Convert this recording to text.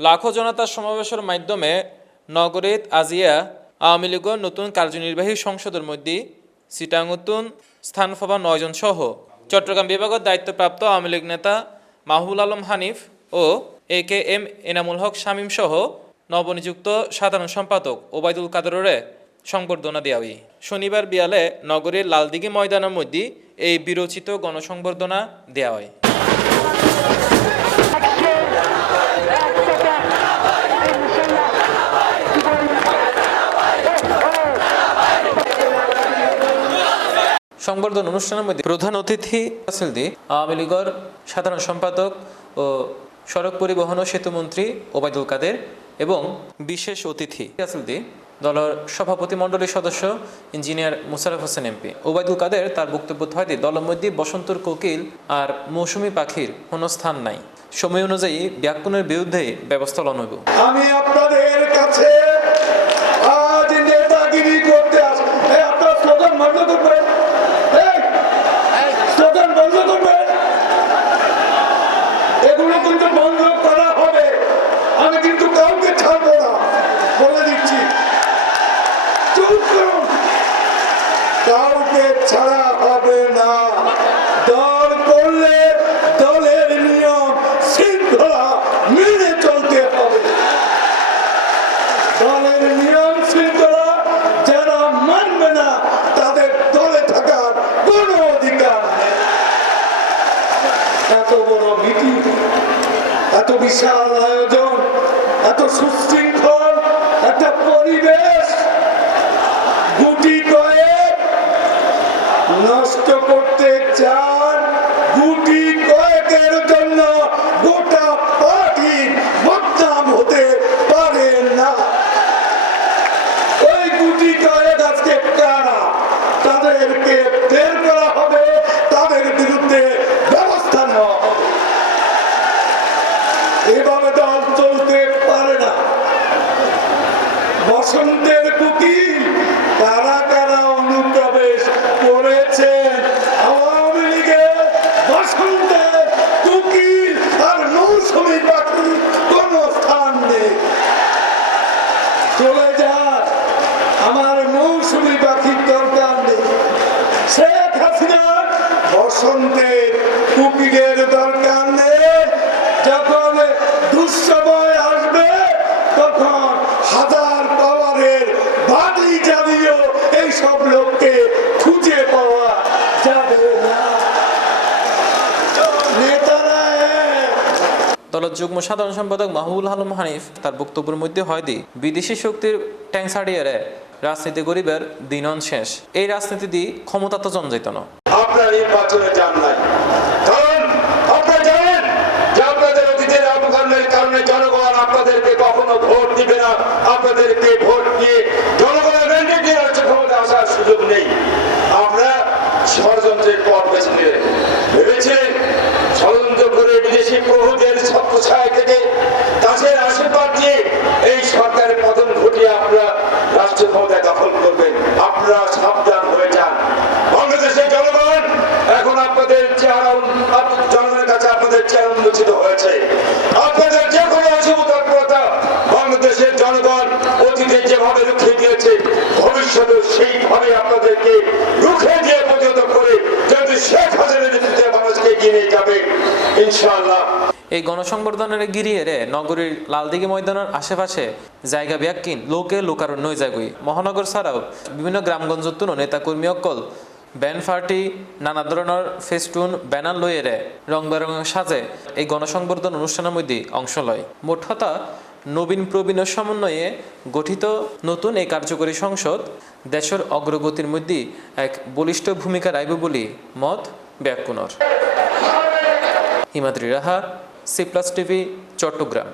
লাখো জনতার সমাবেশের মাধ্যমে নগরীত আজিয়া আওয়ামী লীগের নতুন কার্যনির্বাহী সংসদের মধ্যে সিটাঙ্গুতুন স্থান পাওয়া নয়জন সহ চট্টগ্রাম বিভাগের দায়িত্বপ্রাপ্ত আওয়ামী লীগ নেতা মাহুল আলম হানিফ ও A K M Enamul Haque Shamim সহ নবনিযুক্ত সাধারণ সম্পাদক ওবায়দুল কাদরের সংবর্ধনা দেওয়া হয় শনিবার বিয়ালে নগরীর লালদিঘি ময়দানের মধ্যে এই বিরচিত গণসংবর্ধনা দেওয়া হয় সংবর্ধনা অনুষ্ঠানের মধ্যে প্রধান অতিথি আসিলদি আওয়ামী লীগের সাধারণ সম্পাদক ও সড়ক পরিবহন ও সেতু মন্ত্রী ওবায়দুল কাদের এবং বিশেষ অতিথি আসিলদি দলের সভাপতি মণ্ডলীর সদস্য ইঞ্জিনিয়ার মুশারফ হোসেন এমপি। ওবায়দুল কাদের তার বক্তব্য হয় দলের মধ্যে বসন্তর কোকিল আর মৌসুমী পাখির কোনো স্থান নাই। সময় অনুযায়ী ব্যাকুণের বিরুদ্ধে ব্যবস্থা লন হইব আমি বিশাল আয়োজন এত সুশৃঙ্খল একটা পরিবেশ গুটি কয়েক নষ্ট করতে বসন্তের কুকিল কারা কারা অনুপ্রবেশ করেছেন আওয়ামী লীগের বসন্তের কুকিল আর মৌসুমী পাখি কোন স্থান নেই। চলে যান আমার মৌসুমী পাখির দরকার নেই। শেখ হাসিনার বসন্তের দলের যুগ্ম সাধারণ সম্পাদক মাহবুল আলম হানিফ তার বক্তব্যের মধ্যে হয় দি, বিদেশি শক্তির ট্যাং ছাড়িয়ে রাজনীতি গরিবের দিনন শেষ। এই রাজনীতি দিয়ে ক্ষমতা তো জঞ্জাইত না। আপনার নির্বাচনে যান নাই কারণ আপনারা জানেন যে আপনাদের অতীতের অবকালের কারণে জনগণ আপনাদেরকে কখনো ভোট দিবে না আপনাদেরকে ভোট দিয়ে জনগণের ম্যান্ডেট নিয়ে রাষ্ট্র ক্ষমতা আসার সুযোগ নেই আমরা ষড়যন্ত্রের পথ বেছে নিয়ে ভেবেছিলেন ষড়যন্ত্র করে বিদেশি প্রভুদের ছত্রছায়া থেকে তাদের আশীর্বাদ দিয়ে এই সরকারের পতন ঘটিয়ে আপনারা রাষ্ট্র ক্ষমতা দখল করবেন আপনারা সাবধান হয়ে যান বাংলাদেশের জনগণ এখন আপনাদের চেহারা জনগণের কাছে আপনাদের চেহারা উন্মোচিত হয়েছে। আপনাদের যে কোনো তৎপরতা বাংলাদেশের জনগণ অতীতে যেভাবে রুখে দিয়েছে ভবিষ্যতে সেইভাবে আপনাদেরকে রুখে দিয়ে পর্যন্ত করে যদি শেখ হাসিনার নেতৃত্বে মানুষকে এগিয়ে নিয়ে যাবে, ইনশাআল্লাহ। এই গণসংবর্ধনের গিরিয়ে নগরীর লালদিঘি ময়দানের আশেপাশে জায়গা ব্যাকিন লোকে লোকারণ্য জাগুই মহানগর ছাড়াও বিভিন্ন গ্রামগঞ্জত নেতাকর্মী অকল ব্যান্ড পার্টি নানা ধরনের ফেস্টুন, ব্যানার লইয়েরে রং বেরঙের সাজে এই গণসংবর্ধন অনুষ্ঠানের মধ্যে অংশ লয়। মোট নবীন প্রবীণের সমন্বয়ে গঠিত নতুন এই কার্যকরী সংসদ দেশের অগ্রগতির মধ্যে এক বলিষ্ঠ ভূমিকা রাখবে বলে মত ব্যাকুনর Himadri Raha, C plus TV, Chattogram.